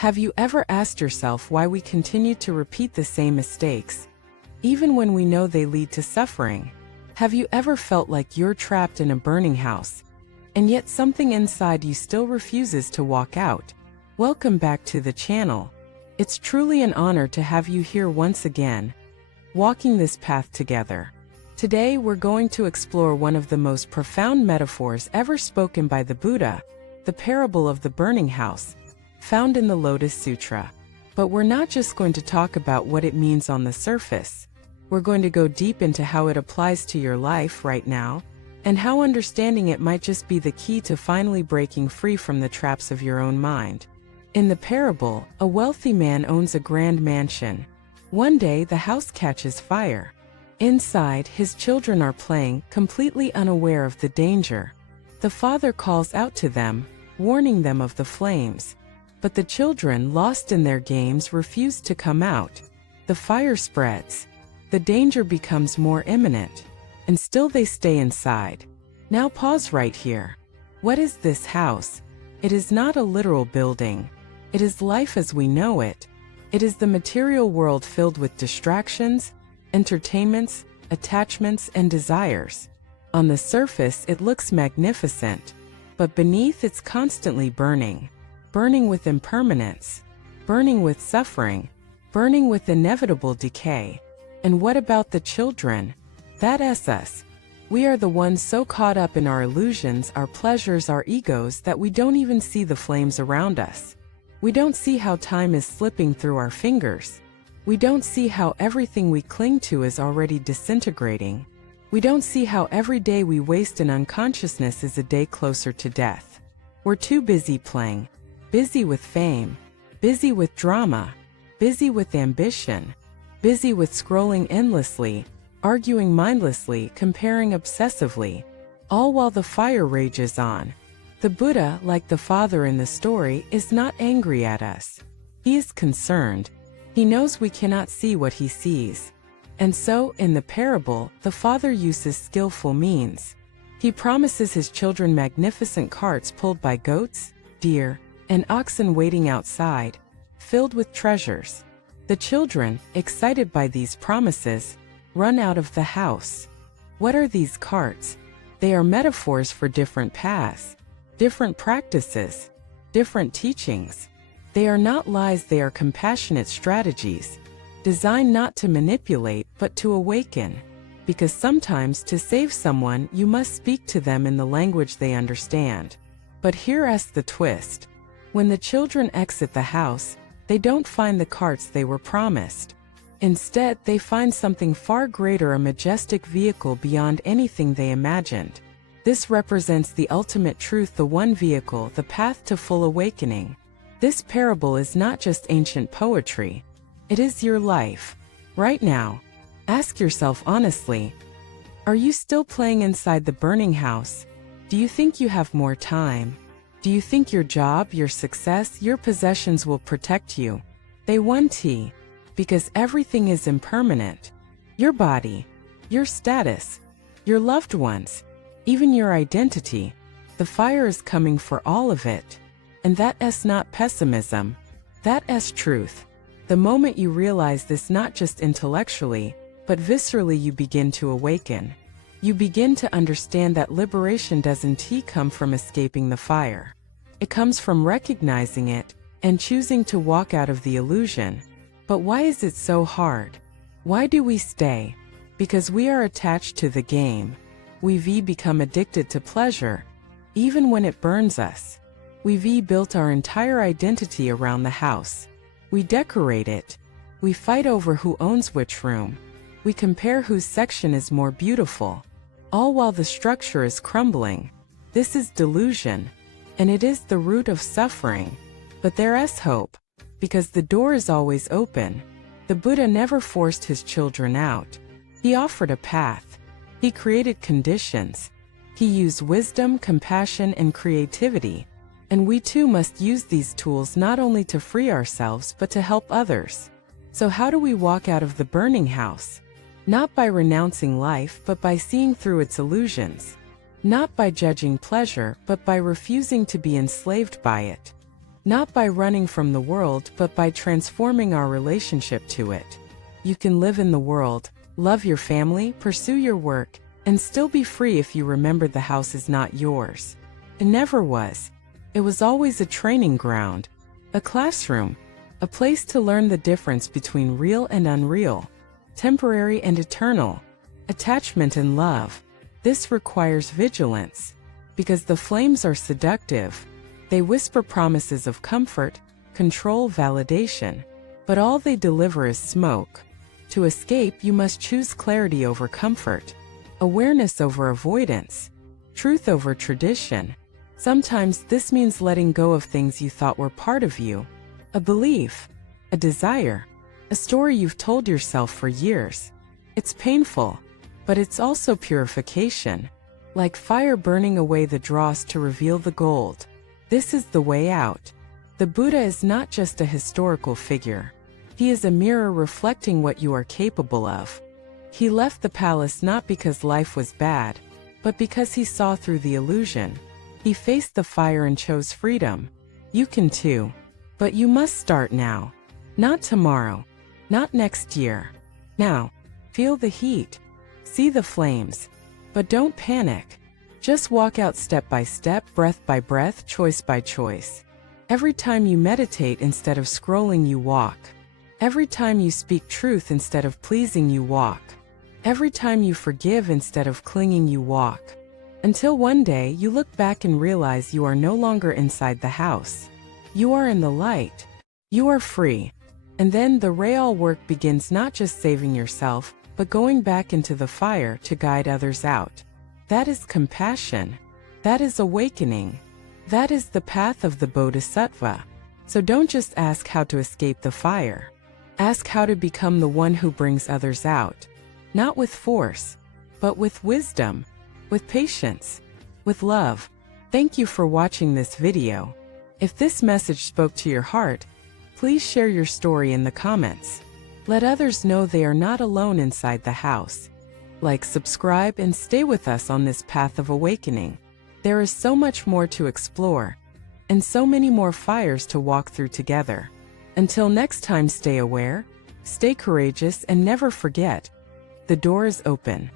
Have you ever asked yourself why we continue to repeat the same mistakes, even when we know they lead to suffering? Have you ever felt like you're trapped in a burning house, and yet something inside you still refuses to walk out? Welcome back to the channel. It's truly an honor to have you here once again, walking this path together. Today we're going to explore one of the most profound metaphors ever spoken by the Buddha, the parable of the burning house, found in the Lotus Sutra. But we're not just going to talk about what it means on the surface. We're going to go deep into how it applies to your life right now, and how understanding it might just be the key to finally breaking free from the traps of your own mind. In the parable, a wealthy man owns a grand mansion. One day the house catches fire. Inside, his children are playing, completely unaware of the danger. The father calls out to them, warning them of the flames. But the children, lost in their games, refuse to come out. The fire spreads. The danger becomes more imminent. And still they stay inside. Now pause right here. What is this house? It is not a literal building. It is life as we know it. It is the material world filled with distractions, entertainments, attachments, and desires. On the surface it looks magnificent, but beneath it's constantly burning. Burning with impermanence, burning with suffering, burning with inevitable decay. And what about the children? That's us. We are the ones so caught up in our illusions, our pleasures, our egos, that we don't even see the flames around us. We don't see how time is slipping through our fingers. We don't see how everything we cling to is already disintegrating. We don't see how every day we waste in unconsciousness is a day closer to death. We're too busy playing. Busy with fame, busy with drama, busy with ambition, busy with scrolling endlessly, arguing mindlessly, comparing obsessively, all while the fire rages on. The Buddha, like the father in the story, is not angry at us. He is concerned. He knows we cannot see what he sees. And so, in the parable, the father uses skillful means. He promises his children magnificent carts pulled by goats, deer, and oxen waiting outside, filled with treasures. The children, excited by these promises, run out of the house. What are these carts? They are metaphors for different paths, different practices, different teachings. They are not lies, they are compassionate strategies, designed not to manipulate but to awaken. Because sometimes to save someone you must speak to them in the language they understand. But here's the twist. When the children exit the house, they don't find the carts they were promised. Instead, they find something far greater, a majestic vehicle beyond anything they imagined. This represents the ultimate truth, the one vehicle, the path to full awakening. This parable is not just ancient poetry. It is your life. Right now, ask yourself honestly, are you still playing inside the burning house? Do you think you have more time? Do you think your job, your success, your possessions will protect you? They won't, because everything is impermanent. Your body, your status, your loved ones, even your identity. The fire is coming for all of it. And that's not pessimism. That's truth. The moment you realize this, not just intellectually, but viscerally, you begin to awaken. You begin to understand that liberation doesn't come from escaping the fire. It comes from recognizing it and choosing to walk out of the illusion. But why is it so hard? Why do we stay? Because we are attached to the game. We've become addicted to pleasure, even when it burns us. We've built our entire identity around the house. We decorate it. We fight over who owns which room. We compare whose section is more beautiful. All while the structure is crumbling. This is delusion, and it is the root of suffering. But there's hope, because the door is always open. The Buddha never forced his children out. He offered a path. He created conditions. He used wisdom, compassion, and creativity. And we too must use these tools not only to free ourselves but to help others. So how do we walk out of the burning house? Not by renouncing life, but by seeing through its illusions. Not by judging pleasure, but by refusing to be enslaved by it. Not by running from the world, but by transforming our relationship to it. You can live in the world, love your family, pursue your work, and still be free if you remember the house is not yours. It never was. It was always a training ground, a classroom, a place to learn the difference between real and unreal, temporary and eternal, attachment and love. This requires vigilance, because the flames are seductive. They whisper promises of comfort, control, validation, but all they deliver is smoke. To escape, you must choose clarity over comfort, awareness over avoidance, truth over tradition. Sometimes this means letting go of things you thought were part of you, a belief, a desire, a story you've told yourself for years. It's painful, but it's also purification, like fire burning away the dross to reveal the gold. This is the way out. The Buddha is not just a historical figure. He is a mirror reflecting what you are capable of. He left the palace not because life was bad, but because he saw through the illusion. He faced the fire and chose freedom. You can too. But you must start now. Not tomorrow. Not next year. Now. Feel the heat. See the flames. But don't panic. Just walk out step by step, breath by breath, choice by choice. Every time you meditate instead of scrolling, you walk. Every time you speak truth instead of pleasing, you walk. Every time you forgive instead of clinging, you walk. Until one day you look back and realize you are no longer inside the house. You are in the light. You are free. And then the real work begins, not just saving yourself, but going back into the fire to guide others out. That is compassion. That is awakening. That is the path of the Bodhisattva. So don't just ask how to escape the fire. Ask how to become the one who brings others out. Not with force, but with wisdom, with patience, with love. Thank you for watching this video. If this message spoke to your heart, please share your story in the comments. Let others know they are not alone inside the house. Like, subscribe, and stay with us on this path of awakening. There is so much more to explore, and so many more fires to walk through together. Until next time, stay aware, stay courageous, and never forget, the door is open.